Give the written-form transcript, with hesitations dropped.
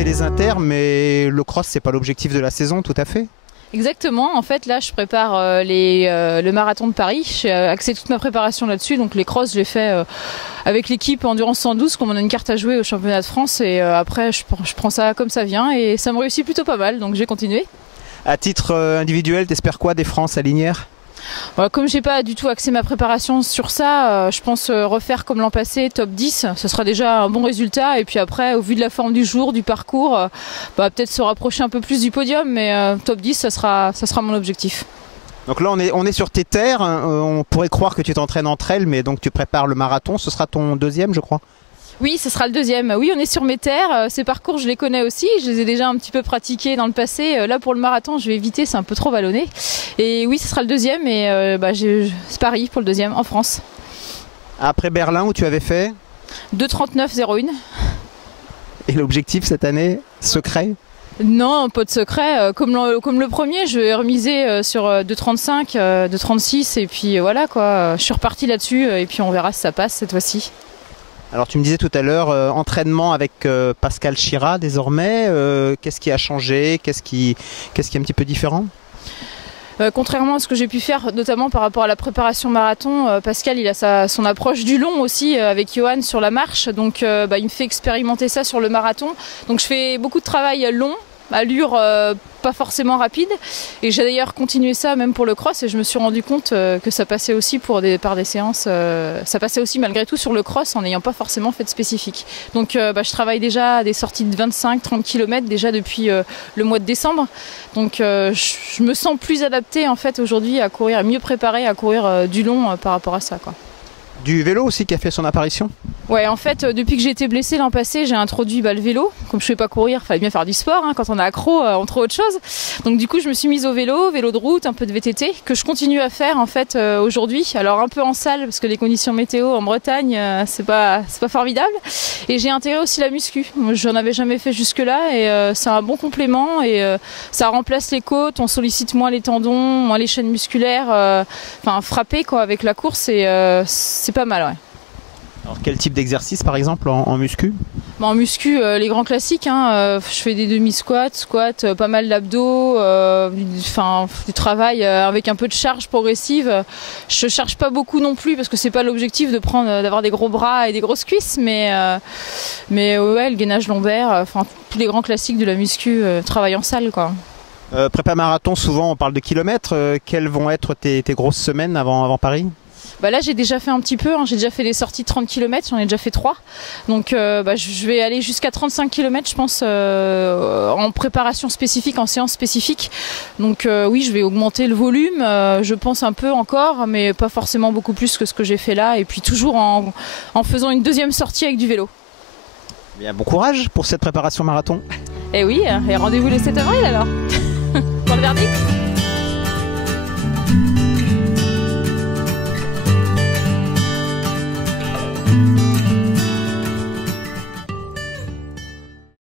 remporter les inters, mais le cross, c'est pas l'objectif de la saison, tout à fait. Exactement, en fait là je prépare le marathon de Paris, j'ai axé toute ma préparation là-dessus, donc les crosses j'ai fait avec l'équipe Endurance 112, comme on a une carte à jouer au championnat de France, et après je prends ça comme ça vient et ça me réussit plutôt pas mal, donc j'ai continué. À titre individuel, t'espères quoi des France à Lignières? Comme j'ai pas du tout axé ma préparation sur ça, je pense refaire comme l'an passé, top 10, ce sera déjà un bon résultat. Et puis après, au vu de la forme du jour, du parcours, peut-être se rapprocher un peu plus du podium, mais top 10, ça sera mon objectif. Donc là, on est sur tes terres, on pourrait croire que tu t'entraînes entre elles, mais donc tu prépares le marathon, ce sera ton deuxième, je crois. Oui, ce sera le deuxième. Oui, on est sur mes terres. Ces parcours, je les connais aussi. Je les ai déjà un petit peu pratiqués dans le passé. Là, pour le marathon, je vais éviter, c'est un peu trop vallonné. Et oui, ce sera le deuxième. Et c'est Paris pour le deuxième, en France. Après Berlin, où tu avais fait 2:39,01. Et l'objectif cette année, secret? Non, pas de secret. Comme le premier, je vais remiser sur 2:35, 2:36. Et puis voilà, quoi. Je suis repartie là-dessus. Et puis on verra si ça passe cette fois-ci. Alors tu me disais tout à l'heure, entraînement avec Pascal Chira désormais, qu'est-ce qui a changé, qu'est-ce qui est un petit peu différent? Contrairement à ce que j'ai pu faire, notamment par rapport à la préparation marathon, Pascal il a son approche du long aussi avec Johan sur la marche, donc il me fait expérimenter ça sur le marathon. Donc je fais beaucoup de travail long, allure pas forcément rapide, et j'ai d'ailleurs continué ça même pour le cross, et je me suis rendu compte que ça passait aussi par des séances, ça passait aussi malgré tout sur le cross en n'ayant pas forcément fait de spécifique. Donc je travaille déjà à des sorties de 25-30 km déjà depuis le mois de décembre, donc je me sens plus adaptée en fait aujourd'hui à courir, mieux préparée à courir du long par rapport à ça, quoi. Du vélo aussi qui a fait son apparition? Ouais, en fait, depuis que j'ai été blessée l'an passé, j'ai introduit le vélo. Comme je ne fais pas courir, il fallait bien faire du sport. Quand on est accro, on trouve autre chose. Donc du coup, je me suis mise au vélo de route, un peu de VTT, que je continue à faire en fait aujourd'hui. Alors un peu en salle, parce que les conditions météo en Bretagne, c'est pas formidable. Et j'ai intégré aussi la muscu. Je n'en avais jamais fait jusque-là, et c'est un bon complément. Et ça remplace les côtes, on sollicite moins les tendons, moins les chaînes musculaires. Frapper quoi avec la course, et c'est pas mal, ouais. Alors quel type d'exercice par exemple en muscu? En muscu, les grands classiques, je fais des demi-squats, pas mal d'abdos, du travail avec un peu de charge progressive. Je charge pas beaucoup non plus parce que c'est pas l'objectif d'avoir des gros bras et des grosses cuisses, mais ouais, le gainage lombaire, tous les grands classiques de la muscu, travail en salle, quoi. Prépa marathon, souvent on parle de kilomètres. Quelles vont être tes grosses semaines avant Paris? Là j'ai déjà fait un petit peu, j'ai déjà fait des sorties de 30 km, j'en ai déjà fait 3. Donc je vais aller jusqu'à 35 km je pense en préparation spécifique, en séance spécifique. Donc oui, je vais augmenter le volume, je pense un peu encore, mais pas forcément beaucoup plus que ce que j'ai fait là. Et puis toujours en faisant une deuxième sortie avec du vélo. Bien, bon courage pour cette préparation marathon. Et oui, et rendez-vous le 7 avril alors, pour le verdict.